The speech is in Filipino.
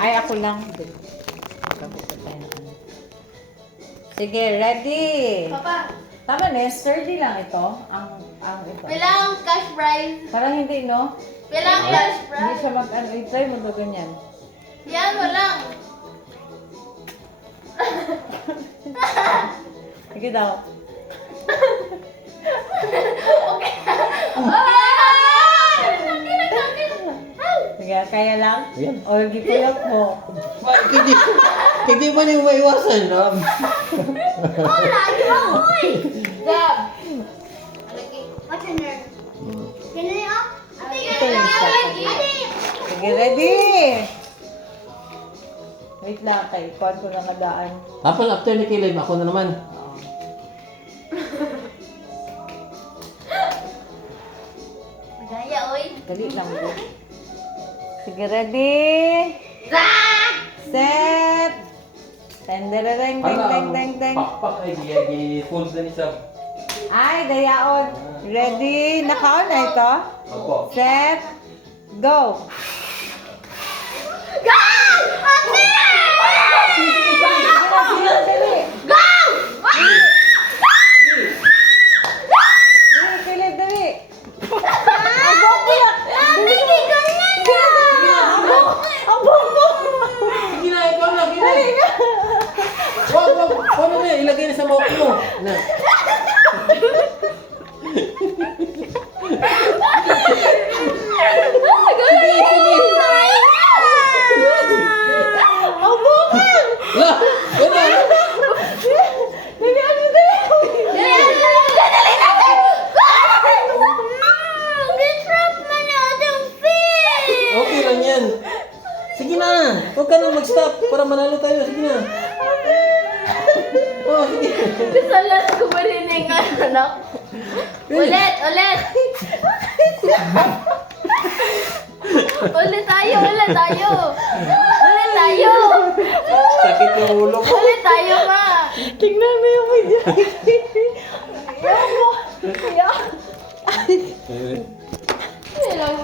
Ay, ako lang. Sige, ready. Papa, Tama na, sturdy lang ito. Ang ito. bilang cash prize. Para hindi, no? Bilang cash Hindi prize. siya mag-ano. I-try mo to ganyan. Yan, walang. Sige daw. Sige, kaya lang? Ayan. O, gipulap mo. Hindi mo nang maiwasan, no? Gab. What's in there? Can I up? Ito yung isa. Sige, ready? Wait lang, kay Kwan ko na kadaan. Tapos after ni Caleb, ako na naman. Oo. Magaya, oy. Dali lang po. Sige, ready? Set! Tenderereng, teng, teng, teng, teng. Pakpak ay gi-fold na ni Sab. Ay, dayaon. Ready? Naka-on na ito? Opo. Set! Go! Go! Ate! Dali! Go! Dali, Caleb, dali! Ate, ganyan na! Ang bombo! Sige na, ikaw na, Caleb. Wag, wag. Ano na, ilagay na sa mouth mo. Na. Ang bombo! La! Wala! Dali, ano dali? Dali natin! Gitrap man yung ating fish! Okay lang yan. Sige na. Huwag ka nang mag-stop para manalo tayo. Sige na. Oh, sige. Kasalan ko marinig anak. Ulit, ulit. Ulit tayo, ulit tayo. Ulit tayo. Sakit yung ulo ko. Ulit tayo ma. Tingnan mo yung video. Yan mo. Yan. Hindi lang.